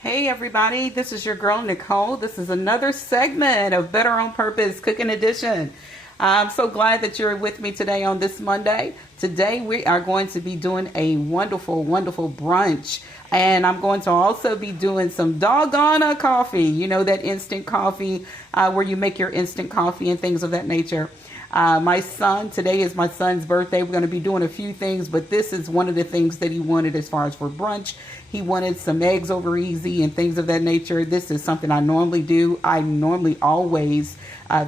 Hey everybody, this is your girl Nicole. This is another segment of Better on Purpose Cooking Edition. I'm so glad that you're with me today on this Monday. Today we are going to be doing a wonderful brunch. And I'm going to also be doing some Dalgona coffee. You know, that instant coffee where you make your instant coffee and things of that nature. Today is my son's birthday. We're going to be doing a few things, but this is one of the things that he wanted as far as for brunch. He wanted some eggs over easy and things of that nature. This is something I normally do. I normally always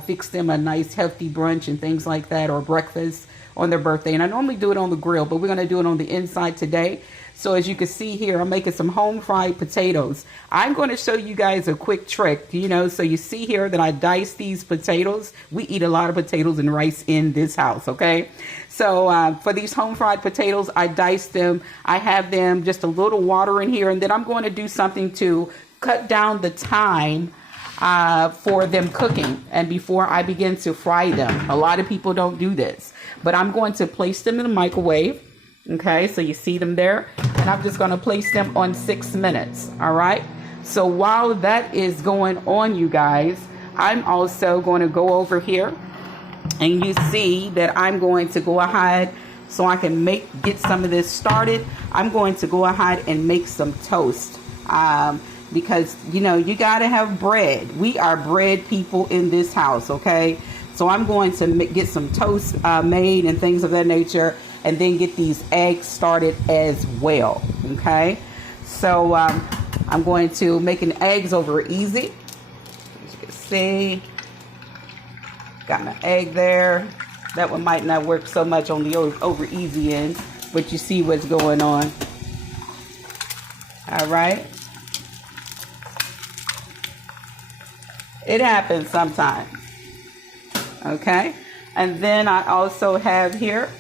fix them a nice healthy brunch and things like that, or breakfast on their birthday. And I normally do it on the grill, but we're going to do it on the inside today. So as you can see here, I'm making some home fried potatoes. I'm going to show you guys a quick trick, so you see here that I dice these potatoes. We eat a lot of potatoes and rice in this house, okay? So for these home fried potatoes, I dice them. I have them just a little water in here, and then I'm going to do something to cut down the time for them cooking and before I begin to fry them. A lot of people don't do this, but I'm going to place them in the microwave. Okay, so you see them there, and I'm just going to place them on 6 minutes. All right, so while that is going on, you guys, I'm also going to go over here, and you see that I'm going to go ahead so I can get some of this started. I'm going to go ahead and make some toast because you got to have bread. We are bread people in this house. Okay, so I'm going to get some toast made and things of that nature, and then get these eggs started as well. Okay, so I'm going to make an eggs over easy. As you can see, got my egg there. That one might not work so much on the over easy end, but you see what's going on. All right, it happens sometimes. Okay, and then I also have here,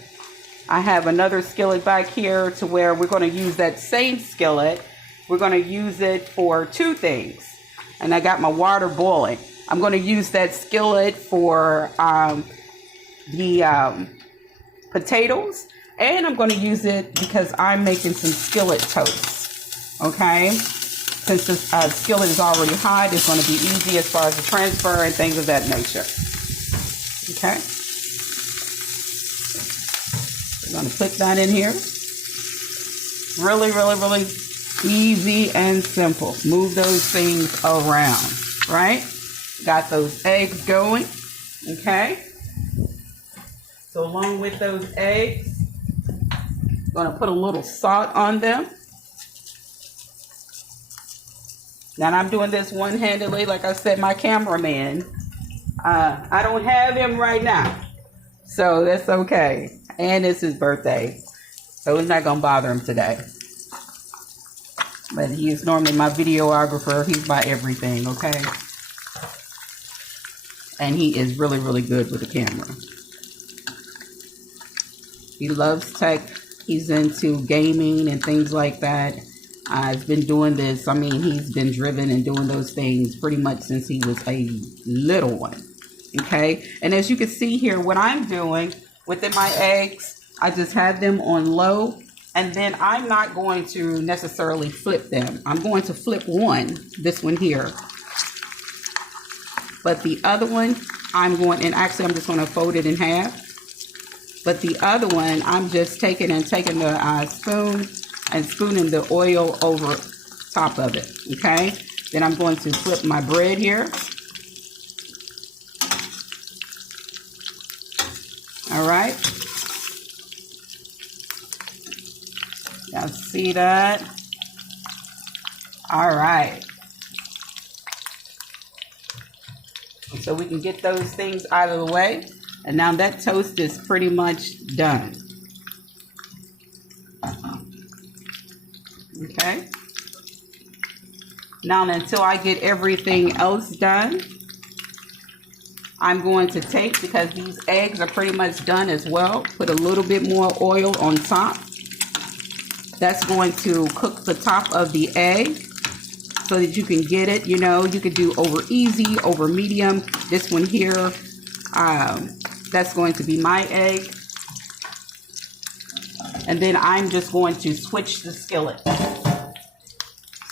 I have another skillet back here to where we're going to use that same skillet. We're going to use it for two things. And I got my water boiling. I'm going to use that skillet for the potatoes. And I'm going to use it because I'm making some skillet toast. Okay? Since this skillet is already hot, it's going to be easy as far as the transfer and things of that nature. Okay? I'm going to put that in here. Really easy and simple. Move those things around, right? Got those eggs going, okay? So along with those eggs, I'm going to put a little salt on them. Now I'm doing this one-handedly. Like I said, my cameraman, I don't have him right now, so that's okay. And it's his birthday, so it's not going to bother him today. But he is normally my videographer. He's my everything, okay? And he is really good with the camera. He loves tech. He's into gaming and things like that. I've been doing this. I mean, he's been driven and doing those things pretty much since he was a little one, okay? And as you can see here, what I'm doing within my eggs, I just have them on low, and then I'm not going to necessarily flip them. I'm going to flip one, this one here, but the other one I'm just going to fold it in half. But the other one, I'm just taking the spoon and spooning the oil over top of it, okay? Then I'm going to flip my bread here. All right. Y'all see that? All right. So we can get those things out of the way. And now that toast is pretty much done. Okay. Now until I get everything else done, I'm going to take, because these eggs are pretty much done as well, put a little bit more oil on top. That's going to cook the top of the egg so that you can get it, you could do over easy, over medium. This one here, that's going to be my egg. And then I'm just going to switch the skillet.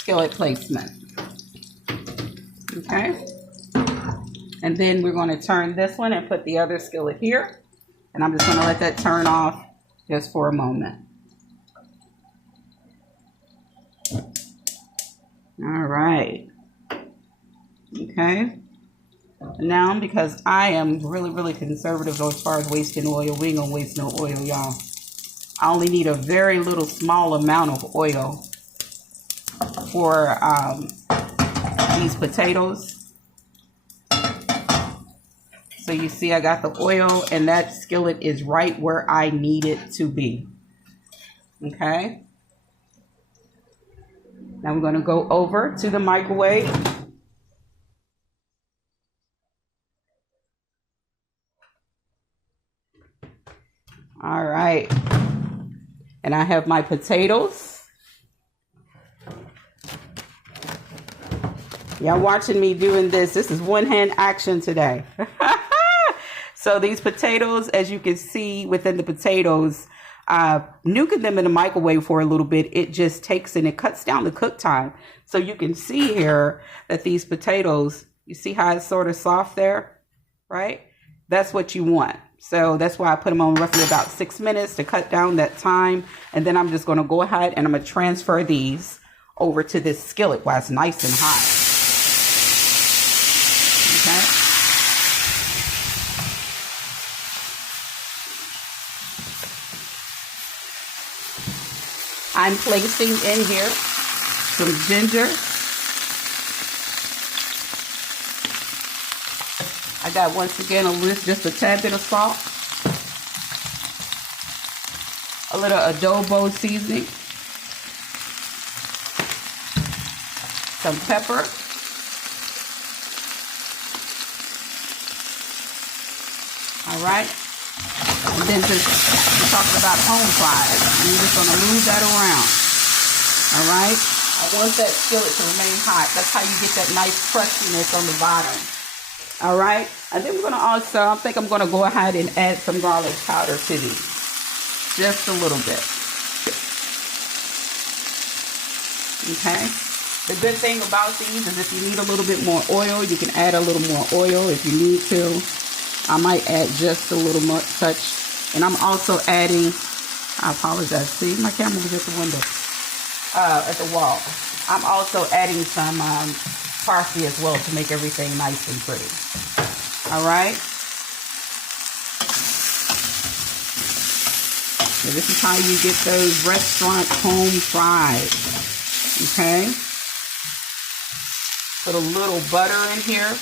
skillet placement. Okay. And then we're going to turn this one and put the other skillet here. And I'm just going to let that turn off just for a moment. All right. Okay. Now, because I am really conservative as far as wasting oil, we ain't going to waste no oil, y'all. I only need a very little small amount of oil for these potatoes. So you see I got the oil and that skillet is right where I need it to be. Okay. Now we're going to go over to the microwave. All right. And I have my potatoes. Y'all watching me doing this. This is one hand action today. So these potatoes, as you can see within the potatoes, nuking them in the microwave for a little bit, it just takes and it cuts down the cook time. So you can see here that these potatoes, you see how it's sort of soft there, right? That's what you want. So that's why I put them on roughly about 6 minutes to cut down that time. And then I'm just going to go ahead and I'm going to transfer these over to this skillet while it's nice and hot. Okay. I'm placing in here some ginger. I got, once again, just a tad bit of salt. A little adobo seasoning. Some pepper. All right. And then just, we're talking about home fries. You're just going to move that around. All right. I want that skillet to remain hot. That's how you get that nice crustiness on the bottom. All right. And then we're going to also, I think I'm going to go ahead and add some garlic powder to these. Just a little bit. Okay. The good thing about these is if you need a little bit more oil, you can add a little more oil if you need to. I might add just a little more touch. And I'm also adding, I apologize, see, my camera was at the window, at the wall. I'm also adding some parsley as well to make everything nice and pretty. All right. So this is how you get those restaurant home fries. Okay. Put a little butter in here.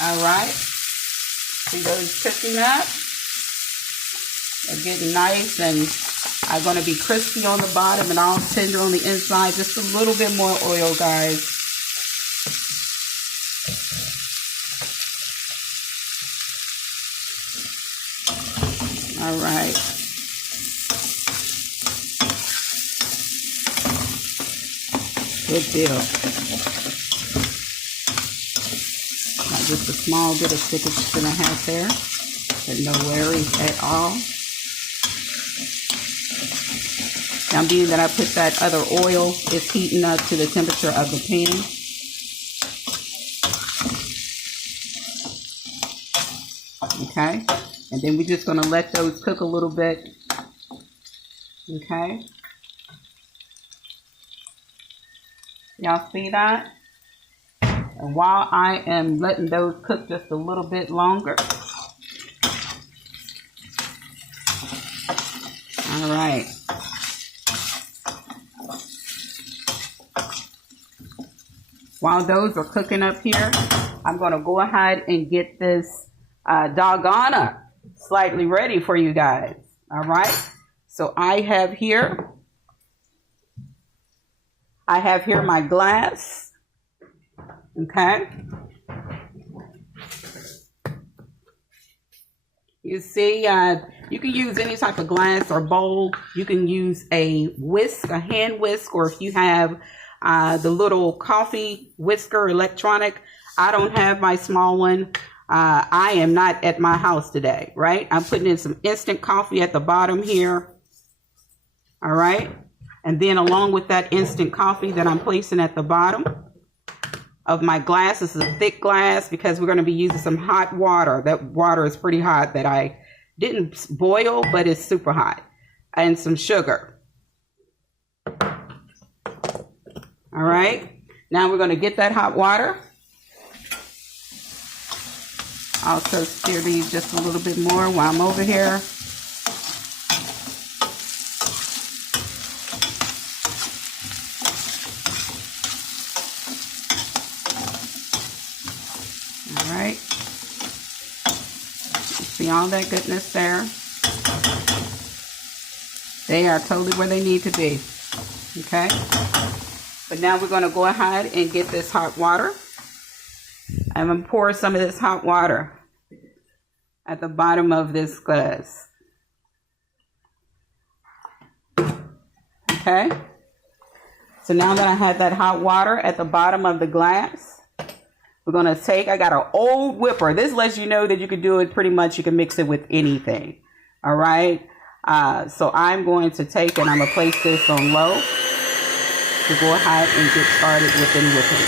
All right, see those cooking up? They're getting nice and are going to be crispy on the bottom and all tender on the inside. Just a little bit more oil, guys. All right. Good deal. Just a small bit of thickness that I have there, but no worries at all. Now, being that I put that other oil, it's heating up to the temperature of the pan. Okay, and then we're just going to let those cook a little bit. Okay, y'all see that? And while I am letting those cook just a little bit longer. All right. While those are cooking up here, I'm going to go ahead and get this Dalgona slightly ready for you guys. All right. So I have here my glass. Okay. You see, you can use any type of glass or bowl. You can use a whisk, a hand whisk, or if you have the little coffee whisker electronic, I don't have my small one. I am not at my house today, right? I'm putting in some instant coffee at the bottom here. All right. And then along with that instant coffee that I'm placing at the bottom of my glass, this is a thick glass because we're going to be using some hot water. That water is pretty hot that I didn't boil, but it's super hot. And some sugar. All right. Now we're going to get that hot water. Also stir these just a little bit more while I'm over here. All right. See all that goodness there? They are totally where they need to be. Okay. But now we're going to go ahead and get this hot water. I'm going to pour some of this hot water at the bottom of this glass. Okay. So now that I have that hot water at the bottom of the glass, we're going to take, I got an old whipper. This lets you know that you can do it pretty much. You can mix it with anything. All right. So I'm going to take and I'm going to place this on low to go ahead and get started with the whipping.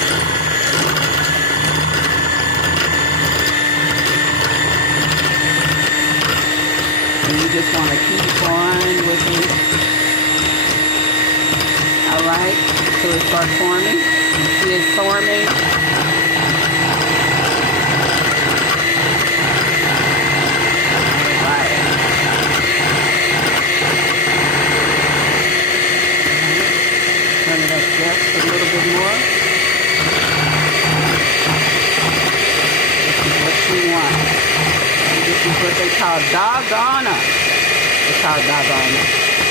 And you just want to keep on whipping. All right, so it starts forming. You see it's forming. All right. Turn it up just a little bit more. This is what you want. This is what they call Dalgona. It's called Dalgona,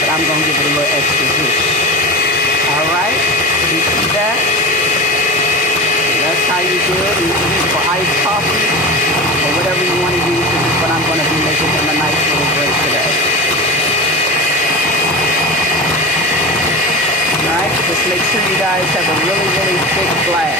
but I'm going to give it a little extra juice. All right, you see that? That's how you do it. You can use it for iced coffee or whatever you want to use. This is what I'm going to be making him a nice little drink today. All right, just make sure you guys have a really, really thick glass.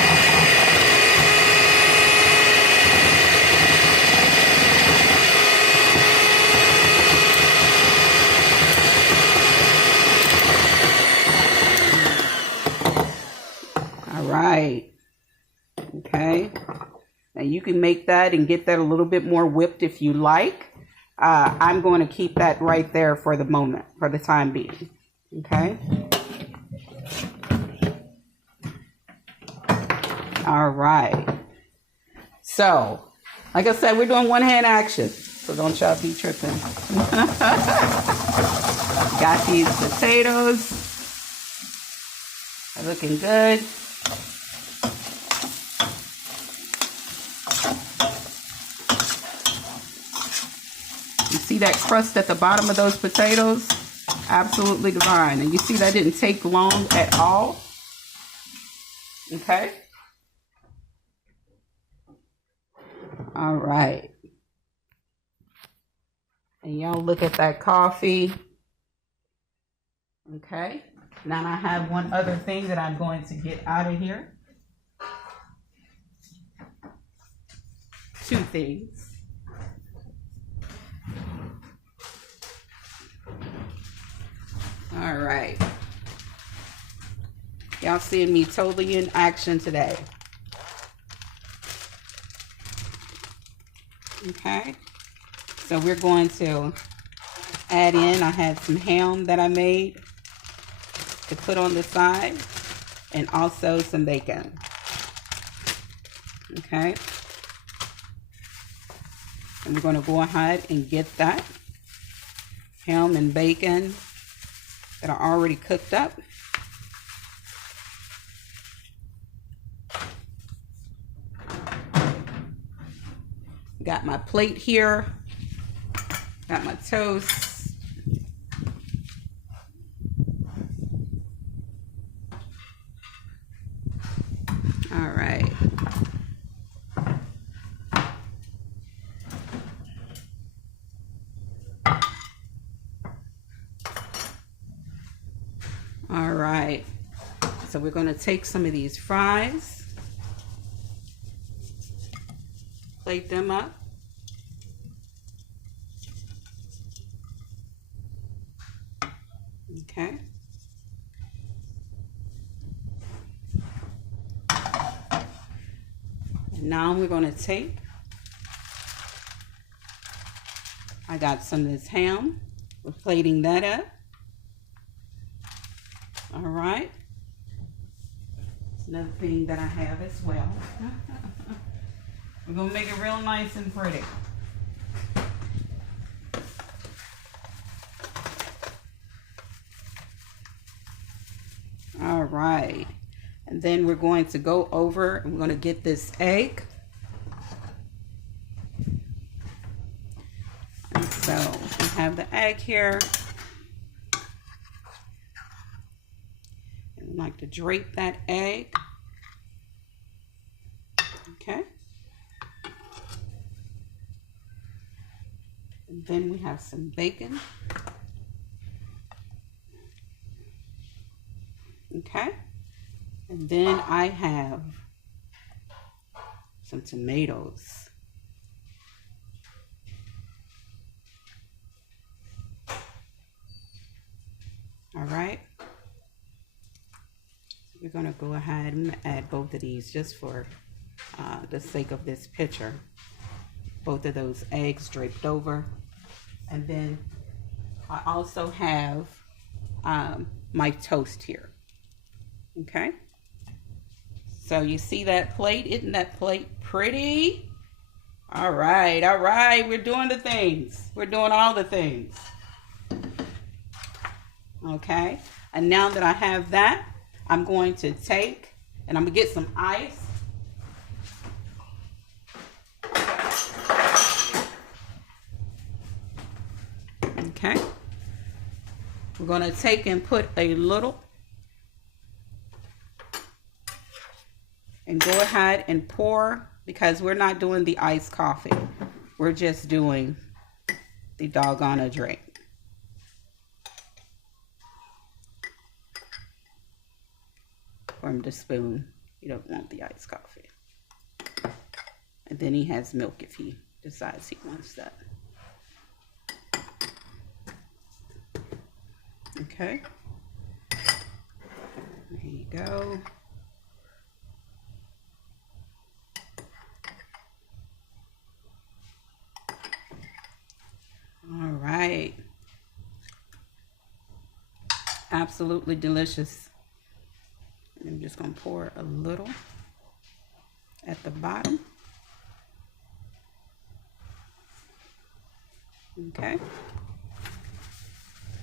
Right. Okay. Now you can make that and get that a little bit more whipped if you like. I'm going to keep that right there for the moment, for the time being. Okay. All right. So, like I said, we're doing one hand action. So don't y'all be tripping. Got these potatoes. They're looking good. You see that crust at the bottom of those potatoes? Absolutely divine. And you see that didn't take long at all. Okay. All right. And y'all look at that coffee. Okay. Now I have one other thing that I'm going to get out of here. Two things. All right. Y'all seeing me totally in action today. Okay. So we're going to add in, I had some ham that I made to put on the side and also some bacon. Okay. And we're going to go ahead and get that ham and bacon that are already cooked up. Got my plate here. Got my toast. All right. All right. So we're going to take some of these fries. plate them up. Okay. And now we're going to take, I got some of this ham. We're plating that up. All right. It's another thing that I have as well. We're going to make it real nice and pretty. All right. And then we're going to go over and we're going to get this egg. And so we have the egg here. And we like to drape that egg. Okay. And then we have some bacon. Okay. And then I have some tomatoes. All right. So we're going to go ahead and add both of these just for the sake of this picture. Both of those eggs draped over. And then I also have my toast here. Okay. So you see that plate? Isn't that plate pretty? All right, all right. We're doing the things. We're doing all the things. Okay. And now that I have that, I'm going to take and I'm going to get some ice. Okay. We're going to take and put a little and go ahead and pour, because we're not doing the iced coffee. We're just doing the Dalgona drink. From the spoon. You don't want the iced coffee. And then he has milk if he decides he wants that. Okay. There you go. All right. Absolutely delicious. And I'm just going to pour a little at the bottom. Okay.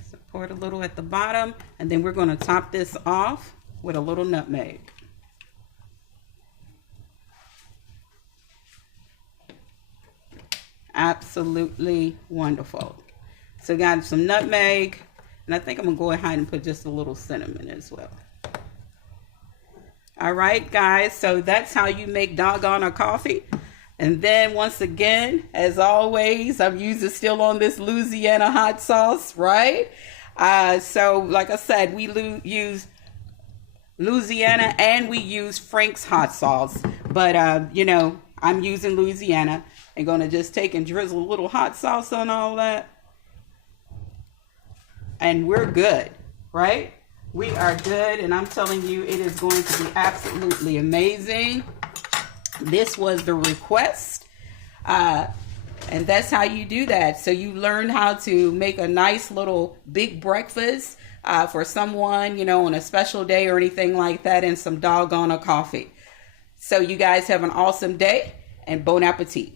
So pour it a little at the bottom, and then we're going to top this off with a little nutmeg. Absolutely wonderful. So got some nutmeg, and I think I'm gonna go ahead and put just a little cinnamon as well. All right, guys, so that's how you make Dalgona coffee. And then once again, as always, I'm using still on this Louisiana hot sauce, right? So like I said, we use Louisiana and we use Frank's hot sauce, but you know, I'm using Louisiana. And gonna just take and drizzle a little hot sauce on all that. And we're good, right? We are good, and I'm telling you, it is going to be absolutely amazing. This was the request. And that's how you do that. So you learn how to make a nice little big breakfast for someone, you know, on a special day or anything like that, and some Dalgona coffee. So you guys have an awesome day, and bon appetit.